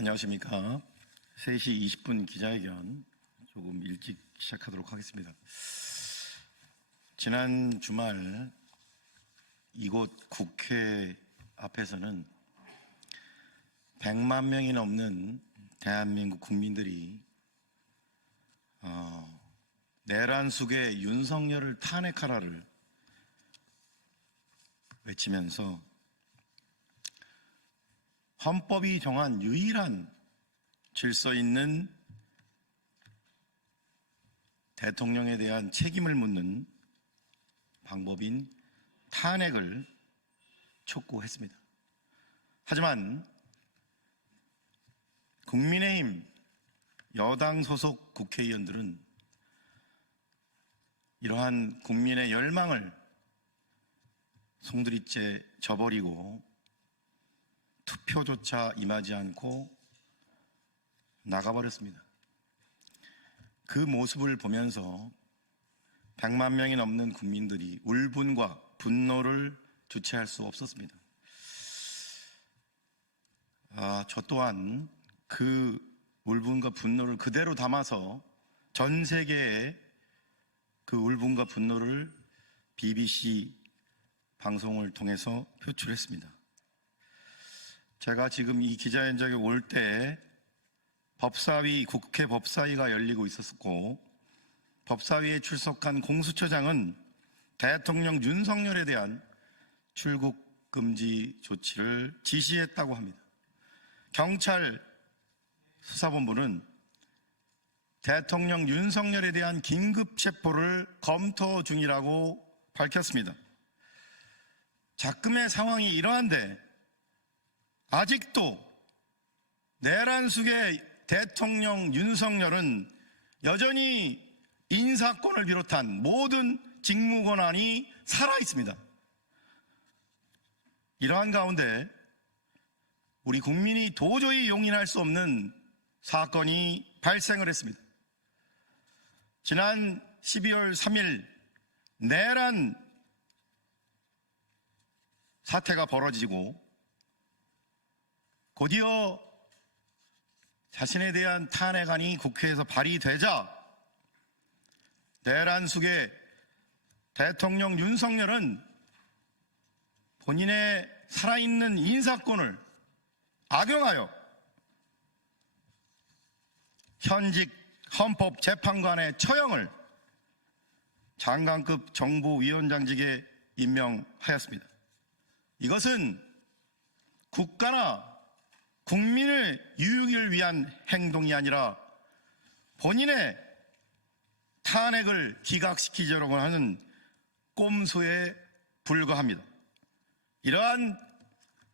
안녕하십니까. 3시 20분 기자회견 조금 일찍 시작하도록 하겠습니다. 지난 주말 이곳 국회 앞에서는 100만 명이 넘는 대한민국 국민들이 내란 속의 윤석열을 탄핵하라를 외치면서 헌법이 정한 유일한 질서 있는 대통령에 대한 책임을 묻는 방법인 탄핵을 촉구했습니다. 하지만 국민의힘 여당 소속 국회의원들은 이러한 국민의 열망을 송두리째 저버리고 투표조차 임하지 않고 나가버렸습니다. 그 모습을 보면서 100만 명이 넘는 국민들이 울분과 분노를 주체할 수 없었습니다. 저 또한 그 울분과 분노를 그대로 담아서 전 세계에 그 울분과 분노를 BBC 방송을 통해서 표출했습니다. 제가 지금 이 기자회견장에 올 때 법사위, 국회 법사위가 열리고 있었고 법사위에 출석한 공수처장은 대통령 윤석열에 대한 출국 금지 조치를 지시했다고 합니다. 경찰 수사본부는 대통령 윤석열에 대한 긴급 체포를 검토 중이라고 밝혔습니다. 자금의 상황이 이러한데 아직도 내란 속의 대통령 윤석열은 여전히 인사권을 비롯한 모든 직무 권한이 살아있습니다. 이러한 가운데 우리 국민이 도저히 용인할 수 없는 사건이 발생을 했습니다. 지난 12월 3일 내란 사태가 벌어지고 곧이어 자신에 대한 탄핵안이 국회에서 발의되자 내란 속의 대통령 윤석열은 본인의 살아있는 인사권을 악용하여 현직 헌법재판관의 처형을 장관급 정부위원장직에 임명하였습니다. 이것은 국가나 국민의 유익을 위한 행동이 아니라 본인의 탄핵을 기각시키려고 하는 꼼수에 불과합니다. 이러한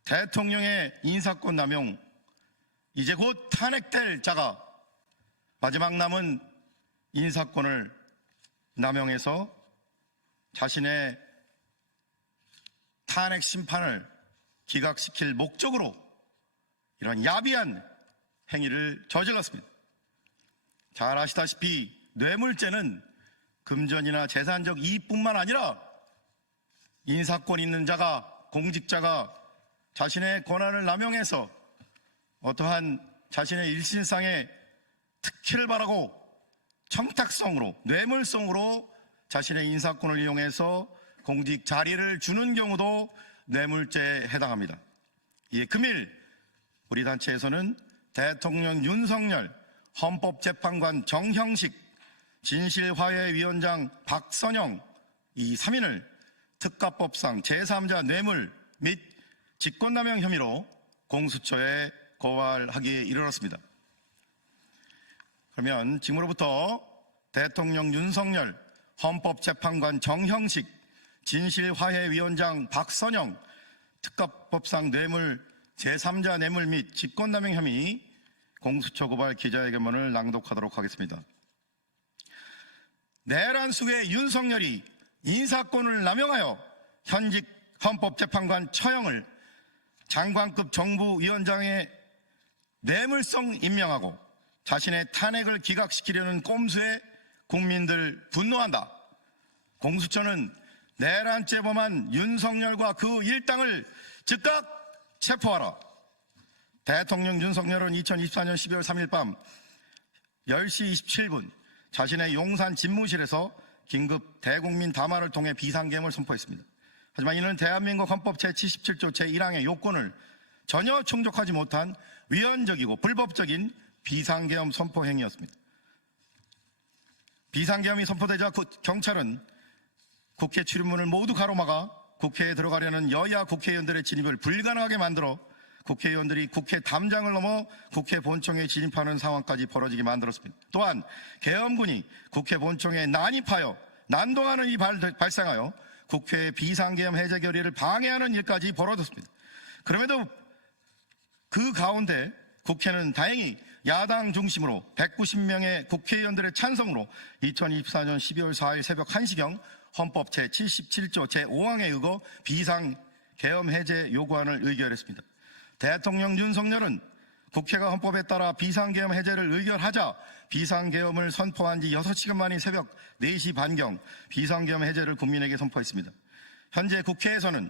대통령의 인사권 남용, 이제 곧 탄핵될 자가 마지막 남은 인사권을 남용해서 자신의 탄핵 심판을 기각시킬 목적으로 이런 야비한 행위를 저질렀습니다. 잘 아시다시피 뇌물죄는 금전이나 재산적 이익뿐만 아니라 인사권 있는 자가, 공직자가 자신의 권한을 남용해서 어떠한 자신의 일신상의 특혜를 바라고 청탁성으로, 뇌물성으로 자신의 인사권을 이용해서 공직 자리를 주는 경우도 뇌물죄에 해당합니다. 이에 금일 우리 단체에서는 대통령 윤석열, 헌법재판관 정형식, 진실화해위원장 박선영 이 3인을 특가법상 제3자 뇌물 및 직권남용 혐의로 공수처에 고발하기에 이르렀습니다. 그러면 지금으로부터 대통령 윤석열, 헌법재판관 정형식, 진실화해위원장 박선영, 특가법상 뇌물 제3자 뇌물 및 직권남용 혐의 공수처 고발 기자회견문을 낭독하도록 하겠습니다. 내란 속의 윤석열이 인사권을 남용하여 현직 헌법재판관 처형을 장관급 정부위원장의 뇌물성 임명하고 자신의 탄핵을 기각시키려는 꼼수에 국민들 분노한다. 공수처는 내란죄 범한 윤석열과 그 일당을 즉각 체포하라. 대통령 윤석열은 2024년 12월 3일 밤 10시 27분 자신의 용산 집무실에서 긴급 대국민 담화를 통해 비상계엄을 선포했습니다. 하지만 이는 대한민국 헌법 제77조 제1항의 요건을 전혀 충족하지 못한 위헌적이고 불법적인 비상계엄 선포 행위였습니다. 비상계엄이 선포되자 경찰은 국회 출입문을 모두 가로막아 국회에 들어가려는 여야 국회의원들의 진입을 불가능하게 만들어 국회의원들이 국회 담장을 넘어 국회 본청에 진입하는 상황까지 벌어지게 만들었습니다. 또한 계엄군이 국회 본청에 난입하여 난동하는 일이 발생하여 국회의 비상계엄 해제 결의를 방해하는 일까지 벌어졌습니다. 그럼에도 그 가운데 국회는 다행히 야당 중심으로 190명의 국회의원들의 찬성으로 2024년 12월 4일 새벽 1시경 헌법 제77조 제5항에 의거 비상계엄 해제 요구안을 의결했습니다. 대통령 윤석열은 국회가 헌법에 따라 비상계엄 해제를 의결하자 비상계엄을 선포한 지 6시간 만인 새벽 4시 반경 비상계엄 해제를 국민에게 선포했습니다. 현재 국회에서는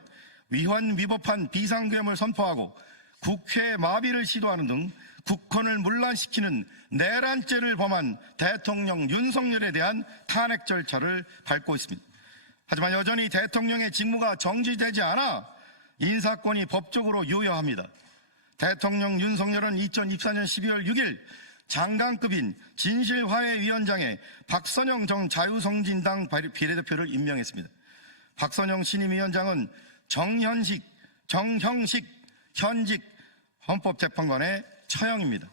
위헌위법한 비상계엄을 선포하고 국회 마비를 시도하는 등 국헌을 문란시키는 내란죄를 범한 대통령 윤석열에 대한 탄핵 절차를 밟고 있습니다. 하지만 여전히 대통령의 직무가 정지되지 않아 인사권이 법적으로 유효합니다. 대통령 윤석열은 2024년 12월 6일 장관급인 진실화해위원장에 박선영 전 자유성진당 비례대표를 임명했습니다. 박선영 신임위원장은 정형식 현직 헌법재판관의 처형입니다.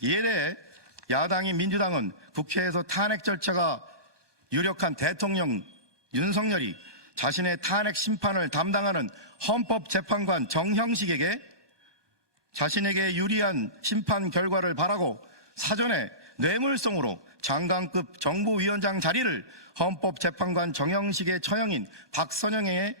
이에 대해 야당인 민주당은 국회에서 탄핵 절차가 유력한 대통령 윤석열이 자신의 탄핵 심판을 담당하는 헌법재판관 정형식에게 자신에게 유리한 심판 결과를 바라고 사전에 뇌물성으로 장관급 정보위원장 자리를 헌법재판관 정형식의 처형인 박선영에게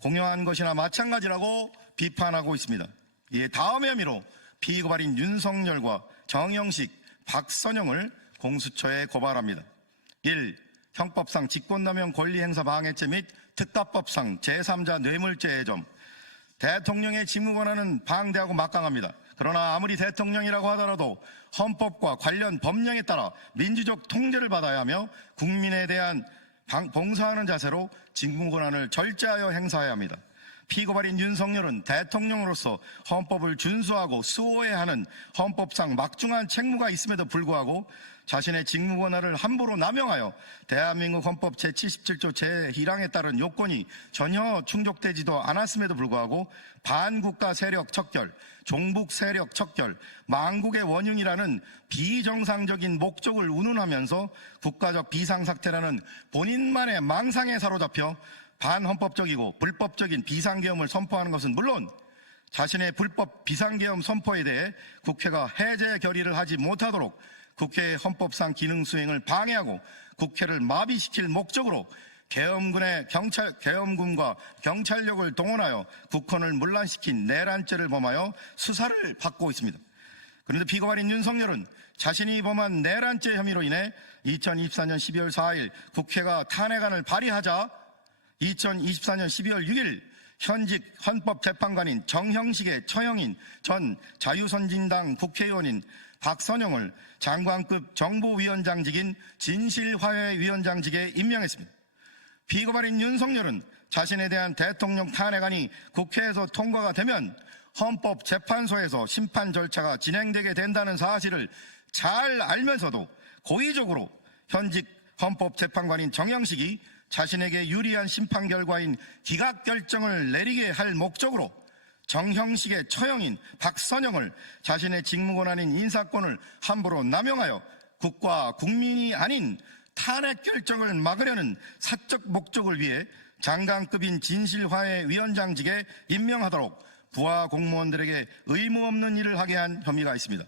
공여한 것이나 마찬가지라고 비판하고 있습니다. 이에 다음의 혐의로 피고발인 윤석열과 정형식, 박선영을 공수처에 고발합니다. 1. 형법상 직권남용 권리행사 방해죄 및 특가법상 제3자 뇌물죄의 점. 대통령의 직무권한은 방대하고 막강합니다. 그러나 아무리 대통령이라고 하더라도 헌법과 관련 법령에 따라 민주적 통제를 받아야 하며 국민에 대한 봉사하는 자세로 직무권한을 절제하여 행사해야 합니다. 피고발인 윤석열은 대통령으로서 헌법을 준수하고 수호해야 하는 헌법상 막중한 책무가 있음에도 불구하고 자신의 직무권한을 함부로 남용하여 대한민국 헌법 제77조 제1항에 따른 요건이 전혀 충족되지도 않았음에도 불구하고 반국가 세력 척결, 종북 세력 척결, 망국의 원흉이라는 비정상적인 목적을 운운하면서 국가적 비상사태라는 본인만의 망상에 사로잡혀 반헌법적이고 불법적인 비상계엄을 선포하는 것은 물론 자신의 불법 비상계엄 선포에 대해 국회가 해제 결의를 하지 못하도록 국회의 헌법상 기능 수행을 방해하고 국회를 마비시킬 목적으로 계엄군과 경찰력을 동원하여 국헌을 문란시킨 내란죄를 범하여 수사를 받고 있습니다. 그런데 피고발인 윤석열은 자신이 범한 내란죄 혐의로 인해 2024년 12월 4일 국회가 탄핵안을 발의하자 2024년 12월 6일 현직 헌법재판관인 정형식의 처형인 전 자유선진당 국회의원인 박선영을 장관급 정보위원장직인 진실화해위원장직에 임명했습니다. 피고발인 윤석열은 자신에 대한 대통령 탄핵안이 국회에서 통과가 되면 헌법재판소에서 심판 절차가 진행되게 된다는 사실을 잘 알면서도 고의적으로 현직 헌법재판관인 정형식이 자신에게 유리한 심판 결과인 기각결정을 내리게 할 목적으로 정형식의 처형인 박선영을 자신의 직무권한인 인사권을 함부로 남용하여 국가 국민이 아닌 탄핵 결정을 막으려는 사적 목적을 위해 장관급인 진실화해위원장직에 임명하도록 부하 공무원들에게 의무 없는 일을 하게 한 혐의가 있습니다.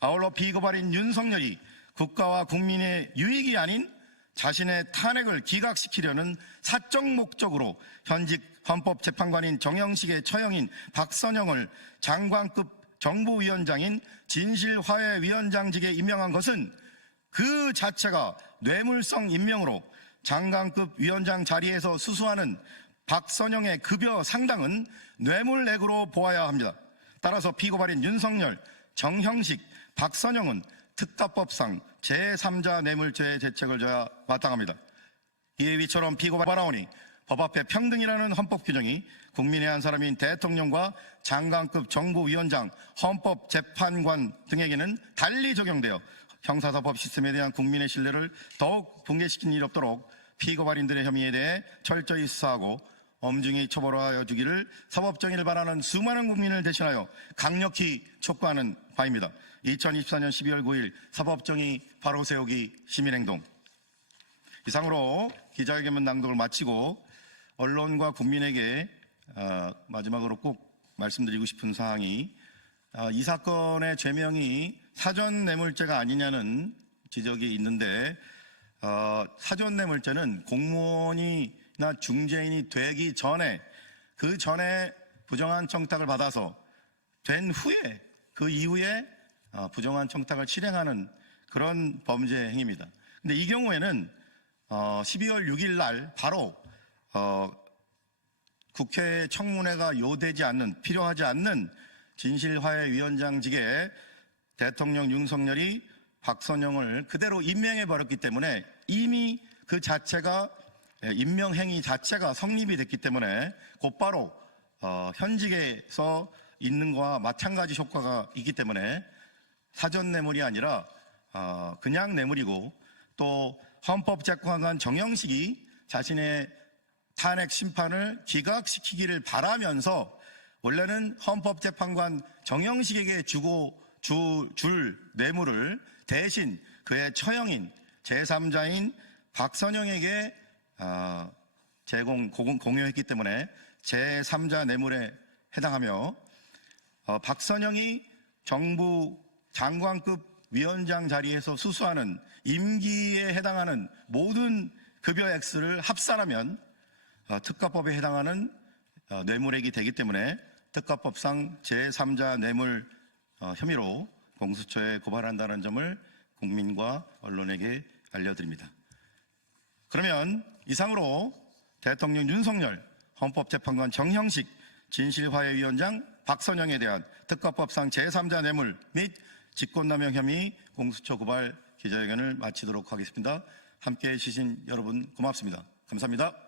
아울러 피고발인 윤석열이 국가와 국민의 유익이 아닌 자신의 탄핵을 기각시키려는 사적 목적으로 현직 헌법재판관인 정형식의 처형인 박선영을 장관급 정보위원장인 진실화해위원장직에 임명한 것은 그 자체가 뇌물성 임명으로 장관급 위원장 자리에서 수수하는 박선영의 급여 상당은 뇌물액으로 보아야 합니다. 따라서 피고발인 윤석열, 정형식, 박선영은 특가법상 제3자 뇌물죄의 죄책을 져야 마땅합니다. 이에 위처럼 피고발하오니 법 앞에 평등이라는 헌법 규정이 국민의 한 사람인 대통령과 장관급 정부위원장, 헌법재판관 등에게는 달리 적용되어 형사사법 시스템에 대한 국민의 신뢰를 더욱 붕괴시킨 일이 없도록 피고발인들의 혐의에 대해 철저히 수사하고 엄중히 처벌하여 주기를 사법정의를 바라는 수많은 국민을 대신하여 강력히 촉구하는 바입니다. 2024년 12월 9일 사법정의 바로 세우기 시민행동. 이상으로 기자회견문 낭독을 마치고 언론과 국민에게 마지막으로 꼭 말씀드리고 싶은 사항이 이 사건의 죄명이 사전뇌물죄가 아니냐는 지적이 있는데 사전뇌물죄는 공무원이나 중재인이 되기 전에 그 전에 부정한 청탁을 받아서 된 후에 그 이후에 부정한 청탁을 실행하는 그런 범죄 행위입니다. 근데 이 경우에는 12월 6일 날 바로 국회 청문회가 요되지 않는, 필요하지 않는 진실화해위원장직에 대통령 윤석열이 박선영을 그대로 임명해 버렸기 때문에 이미 그 자체가 임명행위 자체가 성립이 됐기 때문에 곧바로 현직에서 있는 거와 마찬가지 효과가 있기 때문에 사전 뇌물이 아니라 그냥 뇌물이고, 또 헌법재판관 정형식이 자신의 탄핵 심판을 기각시키기를 바라면서 원래는 헌법재판관 정형식에게 줄 뇌물을 대신 그의 처형인 제3자인 박선영에게 공유했기 때문에 제3자 뇌물에 해당하며 박선영이 정부 장관급 위원장 자리에서 수수하는 임기에 해당하는 모든 급여 액수를 합산하면 특가법에 해당하는 뇌물액이 되기 때문에 특가법상 제3자 뇌물 혐의로 공수처에 고발한다는 점을 국민과 언론에게 알려드립니다. 그러면 이상으로 대통령 윤석열, 헌법재판관 정형식, 진실화해위원장 박선영에 대한 특가법상 제3자 뇌물 및 직권남용 혐의 공수처 고발 기자회견을 마치도록 하겠습니다. 함께해 주신 여러분 고맙습니다. 감사합니다.